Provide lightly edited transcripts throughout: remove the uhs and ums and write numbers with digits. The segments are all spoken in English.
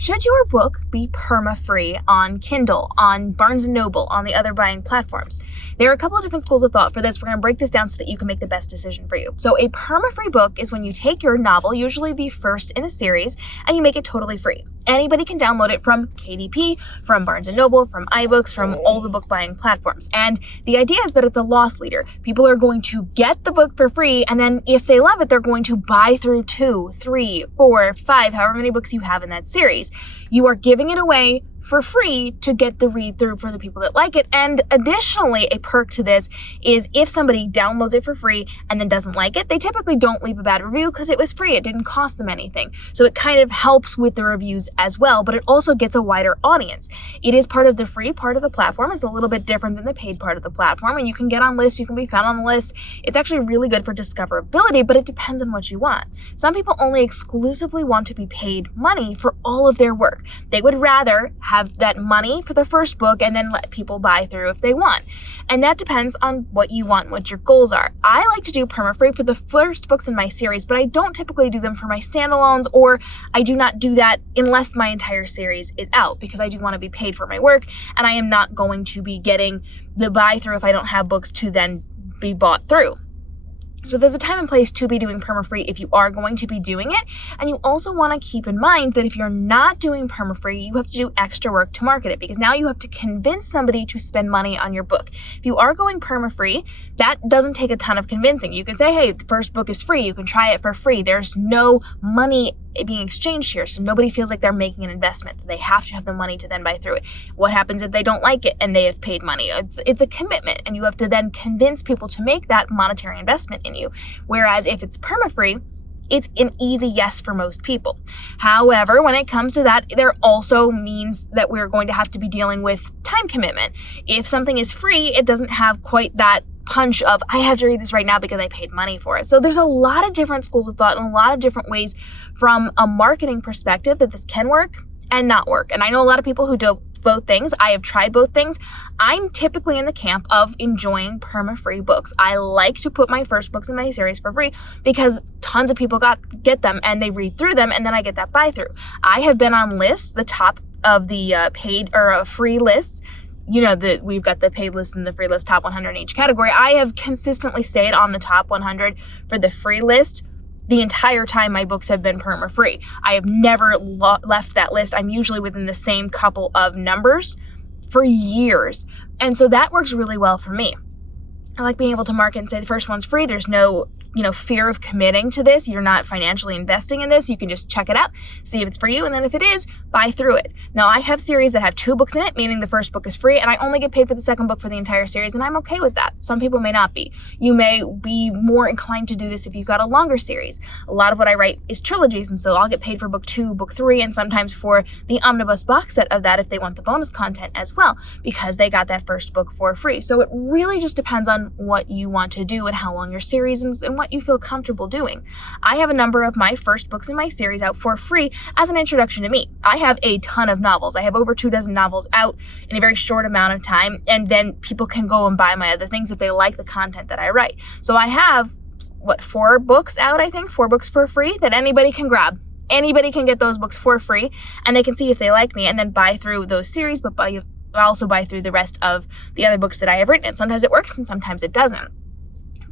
Should your book be perma-free on Kindle, on Barnes & Noble, on the other buying platforms? There are a couple of different schools of thought for this. We're going to break this down so that you can make the best decision for you. So a perma-free book is when you take your novel, usually the first in a series, and you make it totally free. Anybody can download it from KDP, from Barnes & Noble, from iBooks, from all the book buying platforms. And the idea is that it's a loss leader. People are going to get the book for free, and then if they love it, they're going to buy through 2, 3, 4, 5, however many books you have in that series. You are giving it away for free to get the read through for the people that like it. And additionally, a perk to this is if somebody downloads it for free and then doesn't like it, they typically don't leave a bad review because it was free. It didn't cost them anything. So it kind of helps with the reviews as well, but it also gets a wider audience. It is part of the free part of the platform. It's a little bit different than the paid part of the platform, and you can get on lists, you can be found on the list. It's actually really good for discoverability, but it depends on what you want. Some people only exclusively want to be paid money for all of their work. They would rather have that money for the first book and then let people buy through if they want. And that depends on what you want, what your goals are. I like to do perma-free for the first books in my series, but I don't typically do them for my standalones, or I do not do that unless my entire series is out, because I do want to be paid for my work, and I am not going to be getting the buy through if I don't have books to then be bought through. So there's a time and place to be doing perma-free if you are going to be doing it. And you also want to keep in mind that if you're not doing perma-free, you have to do extra work to market it, because now you have to convince somebody to spend money on your book. If you are going perma-free, that doesn't take a ton of convincing. You can say, hey, the first book is free. You can try it for free. There's no money being exchanged here, so nobody feels like they're making an investment. They have to have the money to then buy through it. What happens if they don't like it and they have paid money? It's a commitment, and you have to then convince people to make that monetary investment in you. Whereas if it's perma-free, it's an easy yes for most people. However, when it comes to that, there also means that we're going to have to be dealing with time commitment. If something is free, it doesn't have quite that punch of, I have to read this right now because I paid money for it. So there's a lot of different schools of thought and a lot of different ways from a marketing perspective that this can work and not work. And I know a lot of people who do both things. I have tried both things. I'm typically in the camp of enjoying perma-free books. I like to put my first books in my series for free because tons of people get them and they read through them, and then I get that buy through. I have been on lists, the top of the paid or free lists. You know, we've got the paid list and the free list, top 100 in each category. I have consistently stayed on the top 100 for the free list the entire time my books have been perma-free. I have never left that list. I'm usually within the same couple of numbers for years. And so that works really well for me. I like being able to market and say the first one's free. There's no fear of committing to this. You're not financially investing in this. You can just check it out, see if it's for you, and then if it is, buy through it. Now, I have series that have 2 books in it, meaning the first book is free, and I only get paid for the second book for the entire series, and I'm okay with that. Some people may not be. You may be more inclined to do this if you've got a longer series. A lot of what I write is trilogies, and so I'll get paid for book 2, book 3, and sometimes for the omnibus box set of that if they want the bonus content as well, because they got that first book for free. So it really just depends on what you want to do and how long your series is and what you feel comfortable doing. I have a number of my first books in my series out for free as an introduction to me. I have a ton of novels. I have over 24 novels out in a very short amount of time, and then people can go and buy my other things if they like the content that I write. So I have, 4 books out, I think, 4 books for free that anybody can grab. Anybody can get those books for free, and they can see if they like me and then buy through those series, but also buy through the rest of the other books that I have written. And sometimes it works and sometimes it doesn't.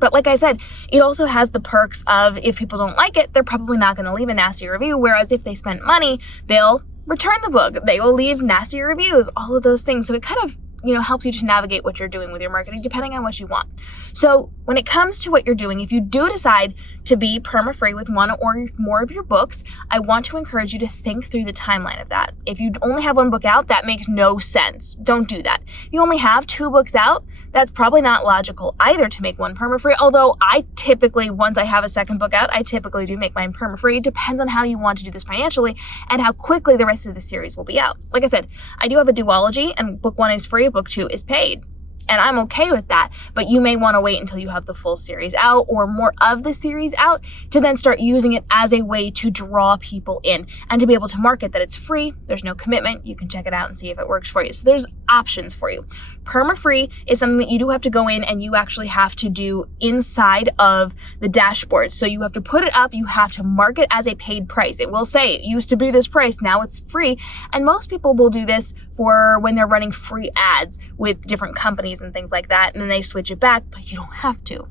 But like I said, it also has the perks of if people don't like it, they're probably not going to leave a nasty review. Whereas if they spent money, they'll return the book. They will leave nasty reviews, all of those things. So it kind of helps you to navigate what you're doing with your marketing depending on what you want. So when it comes to what you're doing, if you do decide to be perma-free with one or more of your books, I want to encourage you to think through the timeline of that. If you only have 1 book out, that makes no sense. Don't do that. If you only have 2 books out, that's probably not logical either to make one perma-free, although I typically, once I have a second book out, I typically do make mine perma-free. It depends on how you want to do this financially and how quickly the rest of the series will be out. Like I said, I do have a duology, and book 1 is free, book 2 is paid. And I'm okay with that, but you may want to wait until you have the full series out or more of the series out to then start using it as a way to draw people in and to be able to market that it's free. There's no commitment. You can check it out and see if it works for you. So there's options for you. Permafree is something that you do have to go in and you actually have to do inside of the dashboard. So you have to put it up, you have to mark it as a paid price. It will say it used to be this price, now it's free. And most people will do this for when they're running free ads with different companies and things like that, and then they switch it back, but you don't have to.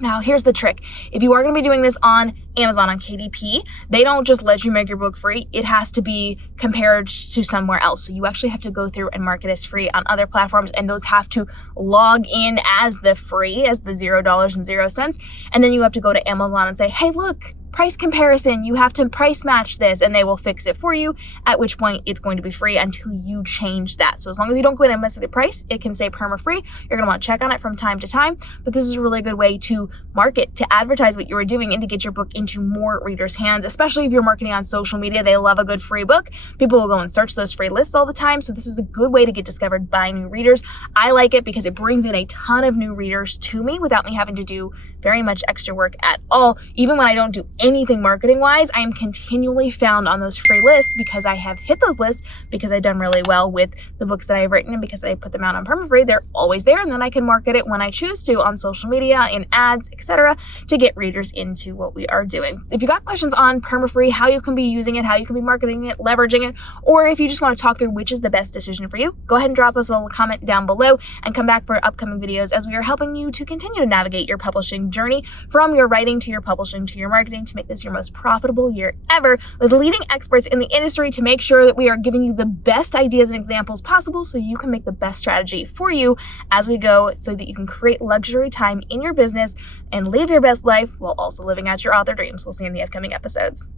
Now, here's the trick. If you are going to be doing this on Amazon, on KDP, they don't just let you make your book free. It has to be compared to somewhere else. So you actually have to go through and mark it as free on other platforms, and those have to log in as the free, as the $0.00. And then you have to go to Amazon and say, hey, look, price comparison, you have to price match this, and they will fix it for you, at which point it's going to be free until you change that. So as long as you don't go in and mess with the price, it can stay perma-free. You're going to want to check on it from time to time, but this is a really good way to market, to advertise what you are doing, and to get your book into more readers' hands, especially if you're marketing on social media. They love a good free book. People will go and search those free lists all the time, so this is a good way to get discovered by new readers. I like it because it brings in a ton of new readers to me without me having to do very much extra work at all. Even when I don't do anything marketing wise, I am continually found on those free lists because I have hit those lists, because I've done really well with the books that I've written, and because I put them out on Permafree. They're always there, and then I can market it when I choose to on social media, in ads, etc., to get readers into what we are doing. If you got questions on Permafree, how you can be using it, how you can be marketing it, leveraging it, or if you just want to talk through which is the best decision for you, go ahead and drop us a little comment down below and come back for upcoming videos as we are helping you to continue to navigate your publishing journey, from your writing to your publishing to your marketing, to make this your most profitable year ever, with leading experts in the industry to make sure that we are giving you the best ideas and examples possible so you can make the best strategy for you as we go, so that you can create luxury time in your business and live your best life while also living out your author dreams. We'll see you in the upcoming episodes.